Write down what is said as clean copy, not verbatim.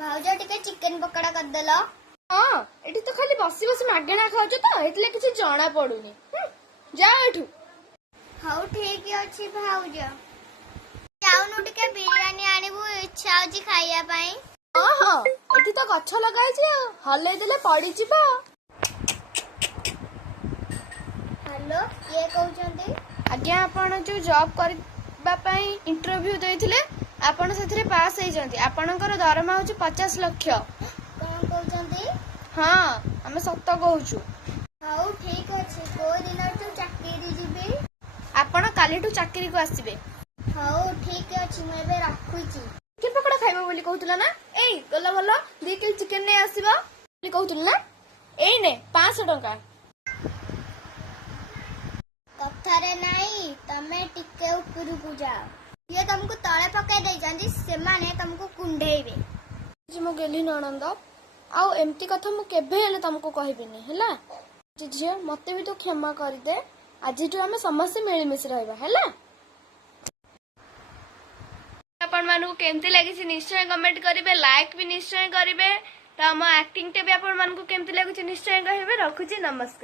भाउज टिके चिकन पकोड़ा करदेल। हाँ एठी तो खाली बसी बसी मागेणा खाउछ तो एटले किछि जणा पडुनी। जा एठू। हाउ ठीक अछि भाउज। जाउनु टिके बिरयानी आनिबु, इच्छा अछि खाइया पई। हाँ हाँ एठी तो गछ लगाइछि, हले देले पड़ी जिबो। हेलो, ये कहउछन्ती? आज्ञा आपण जो जॉब करबा पई इंटरव्यू देथिले आपण सेथिरे पास हे जंती। आपणकर दरमा होछि 50 लाख। कोन कहउछन्ती? हाँ हमें सत्य कहूछु। हाउ ठीक अछि, को दिन तू चाकरी जिबी। आपण कालीठू चाकरी को आसीबे। हाउ ठीक अछि, मैं बे रखुची। चिकन पकोड़ा खाइबो बोली कहउतला ना? एई गला गला 2 किलो चिकन ने आसीबो बोली कहउतला ना? एई ने 500 टका। कथारे नाही, तमे टिके उपरकू जाओ। ये तुमको तळे पकाई दे जंदी, से माने तुमको कुंढेइबे। जी मो गेली ननंद आउ एमती कथा मु केबे हेले तुमको कहबिनी हैला। जी झियो मते भी तो क्षमा कर दे। आज आम समस्त मिलमिश रहा है। आपण मानू केमती लगी निश्चय कमेंट करेंगे, लाइक भी निश्चय करेंगे। तो आम एक्टिंग टे भी आपण मानू केमती लगुच निश्चय कहेंगे। रखुची, नमस्कार।